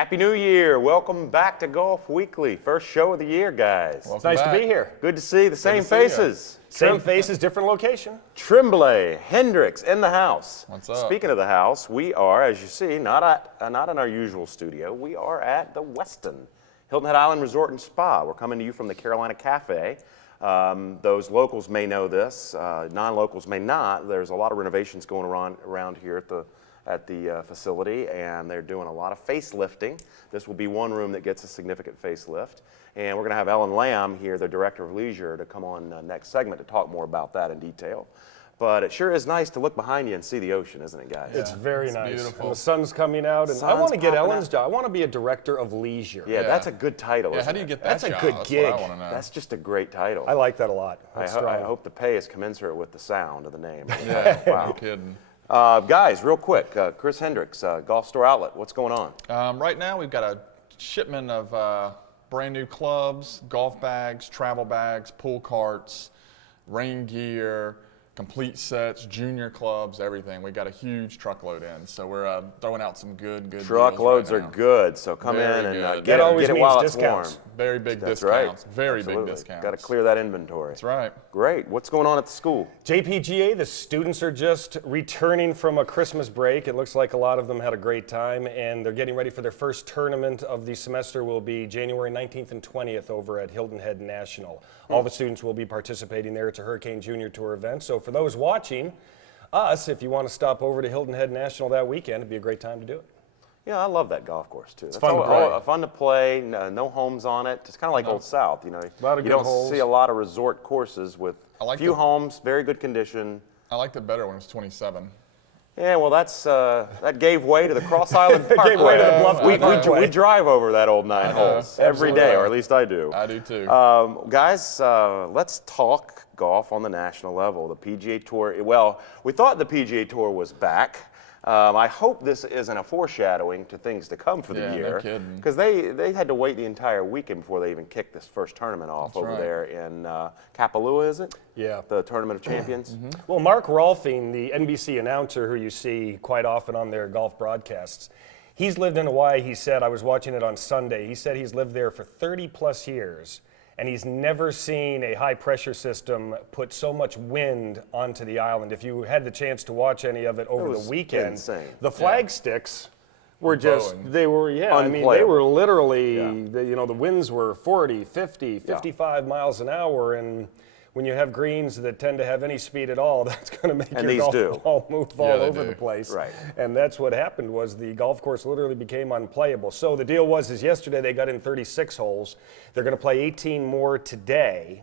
Happy New Year. Welcome back to Golf Weekly. First show of the year, guys. It's nice to be here. Good to see the same faces. Same faces, different location. Tremblay, Hendrix in the house. What's up? Speaking of the house, we are, as you see, not in our usual studio. We are at the Westin, Hilton Head Island Resort and Spa. We're coming to you from the Carolina Cafe. Those locals may know this, non-locals may not. There's a lot of renovations going around here at the facility, and they're doing a lot of facelifting. This will be one room that gets a significant facelift. And we're going to have Ellen Lamb here, the Director of Leisure, to come on next segment to talk more about that in detail. But it sure is nice to look behind you and see the ocean, isn't it, guys? It's very nice. Beautiful. And the sun's coming out, and I want to get Ellen's job. I want to be a Director of Leisure. Yeah, that's a good title. Yeah, how do you get that That's a job? good That's gig. what I want to know. That's just a great title. I like that a lot. I hope the pay is commensurate with the sound of the name. Yeah, Wow. no kidding. Guys, real quick, Chris Hendrix, Golf Store Outlet, what's going on? Right now, we've got a shipment of brand new clubs, golf bags, travel bags, pool carts, rain gear, complete sets, junior clubs, everything. We got a huge truckload in, so we're throwing out some good Truckloads deals right are good, so come Very in and good. get That always it means while it's discounts. warm. Very big That's discounts. right. Very Absolutely. big discounts. Got to clear that inventory. That's right. Great. What's going on at the school? JPGA, the students are just returning from a Christmas break. It looks like a lot of them had a great time, and they're getting ready for their first tournament of the semester. Will be January 19th and 20th over at Hilton Head National. All the students will be participating there. It's a Hurricane Junior Tour event. So for those watching us, if you want to stop over to Hilton Head National that weekend, it'd be a great time to do it. Yeah, I love that golf course too. It's fun to play. Fun to play. No homes on it. It's kind of like Old South, you know. lot of you good don't holes. see a lot of resort courses with few homes, very good condition. I liked it better when it was 27. Yeah, well, that gave way to the Cross Island Parkway. gave way to the Bluff Parkway. We drive over that old 9 holes every day, or at least I do. I do too. Guys, let's talk golf on the national level. The PGA Tour, well, we thought the PGA Tour was back. I hope this isn't a foreshadowing to things to come for the Yeah, no year. kidding. Because they had to wait the entire weekend before they even kicked this first tournament off over right. there in Kapalua, is it? Yeah. The Tournament of Champions. Well, Mark Rolfing, the NBC announcer who you see quite often on their golf broadcasts, he's lived in Hawaii. He said, I was watching it on Sunday, he said he's lived there for 30 plus years, and he's never seen a high pressure system put so much wind onto the island. If you had the chance to watch any of it over the weekend, insane. the flag sticks were just, Blowing. they were, I mean, they Unplayable. were literally, the winds were 40, 50, 55 miles an hour, and when you have greens that tend to have any speed at all, that's going to make your golf ball move all Yeah, they over do. the place. Right. And that's what happened was the golf course literally became unplayable. So the deal was yesterday they got in 36 holes. They're going to play 18 more today,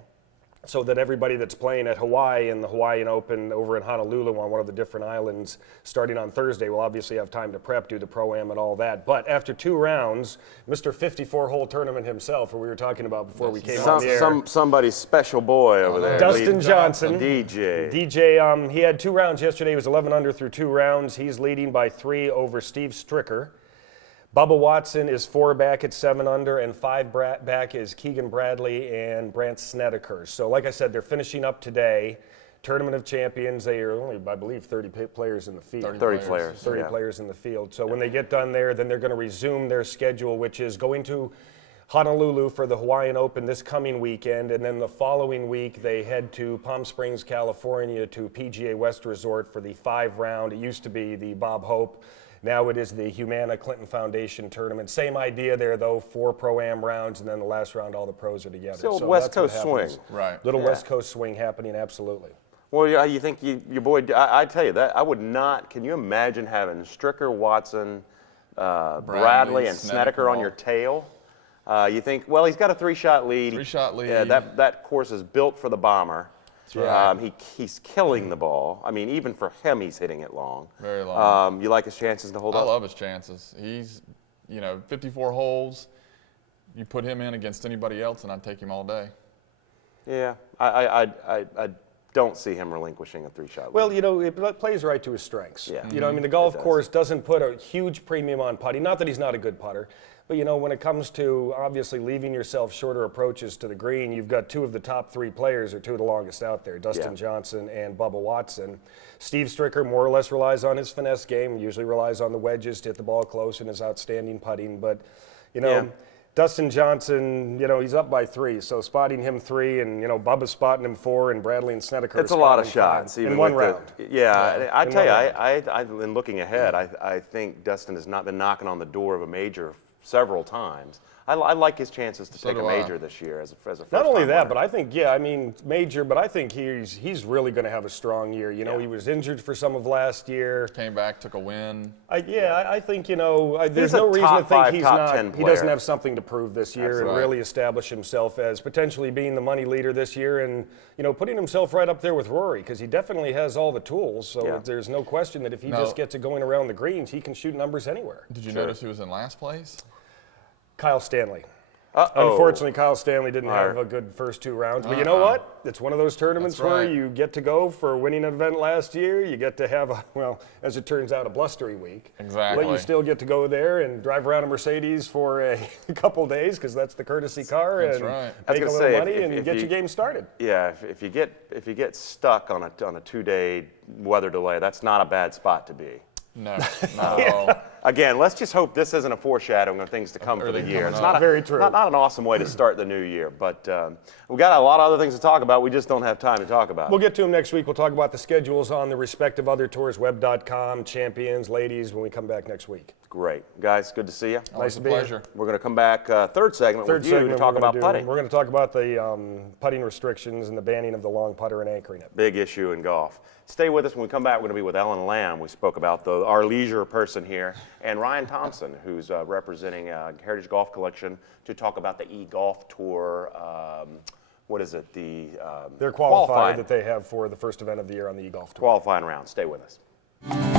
so that everybody that's playing at Hawaii and the Hawaiian Open over in Honolulu on one of the different islands starting on Thursday will obviously have time to prep, do the Pro-Am and all that. But after 2 rounds, Mr. 54-hole tournament himself, who we were talking about before we came on the air. Somebody's special boy over there. Dustin Johnson. DJ. He had 2 rounds yesterday. He was 11 under through 2 rounds. He's leading by 3 over Steve Stricker. Bubba Watson is 4 back at 7 under, and 5 back is Keegan Bradley and Brant Snedeker. So like I said, they're finishing up today. Tournament of Champions, they are only, I believe, 30 players in the field. 30 players. 30 players in the field. So when they get done there, then they're going to resume their schedule, which is going to Honolulu for the Hawaiian Open this coming weekend, and then the following week they head to Palm Springs, California to PGA West Resort for the 5-round. It used to be the Bob Hope. Now it is the Humana Clinton Foundation tournament. Same idea there, though, 4 Pro-Am rounds, and then the last round all the pros are together. So West Coast swing. Right. Little West Coast swing happening, absolutely. Well, yeah, you think your boy, I tell you that, I would not, can you imagine having Stricker, Watson, Bradley and Snedeker on your tail? You think, well, he's got a 3-shot lead. 3-shot lead. Yeah, that course is built for the bomber. right. He's killing the ball. I mean, even for him, he's hitting it long. Very long. You like his chances to hold up? I love his chances. He's, 54 holes. You put him in against anybody else, and I'd take him all day. Yeah, I don't see him relinquishing a 3-shot lead. Well, you know, it plays right to his strengths. Yeah. You know, I mean, the golf course doesn't put a huge premium on putting. Not that he's not a good putter, but, you know, when it comes to obviously leaving yourself shorter approaches to the green, you've got 2 of the top 3 players, or 2 of the longest out there, Dustin Johnson and Bubba Watson. Steve Stricker more or less relies on his finesse game, usually relies on the wedges to hit the ball close and his outstanding putting. But, you know, Dustin Johnson, you know, he's up by 3, so spotting him 3, and, you know, Bubba's spotting him 4, and Bradley and Snedeker it's a lot of shots in one round. I tell you, in looking ahead, I think Dustin has not been knocking on the door of a major several times. I like his chances to take a major this year as a first Not only that, winner. but I think, I mean, major, but I think he's really going to have a strong year. You know, he was injured for some of last year. Came back, took a win. I think, you know, there's He's a no reason to top think 5, he doesn't have something to prove this year and right. really establish himself as potentially being the money leader this year and, you know, putting himself right up there with Rory, because he definitely has all the tools. So there's no question that if he just gets it going around the greens, he can shoot numbers anywhere. Did you notice he was in last place? Kyle Stanley. Uh-oh. Unfortunately, Kyle Stanley didn't have a good first 2 rounds. But you know what? It's one of those tournaments where you get to go for winning an event last year. You get to have, well, as it turns out, a blustery week. Exactly. But you still get to go there and drive around a Mercedes for a couple days, because that's the courtesy car, and make a little money and get your game started. Yeah, if you get stuck on a 2-day weather delay, that's not a bad spot to be. No, not at all. Again, let's just hope this isn't a foreshadowing of things to come for the year. It's not very true. Not an awesome way to start the new year, but we've got a lot of other things to talk about. We just don't have time to talk about. We'll get to them next week. We'll talk about the schedules on the respective other tours, web.com, champions, ladies, when we come back next week. Great. Guys, good to see you. Nice to be here. Pleasure. We're going to come back third segment with you to talk about putting. We're going to talk about the putting restrictions and the banning of the long putter and anchoring it. Big issue in golf. Stay with us. When we come back, we're going to be with Ellen Lamb. We spoke about our leisure person here, and Ryan Thompson, who's representing Heritage Golf Collection, to talk about the e-golf tour. What is it? Their qualifier that they have for the first event of the year on the e-golf tour. Qualifying round. Stay with us.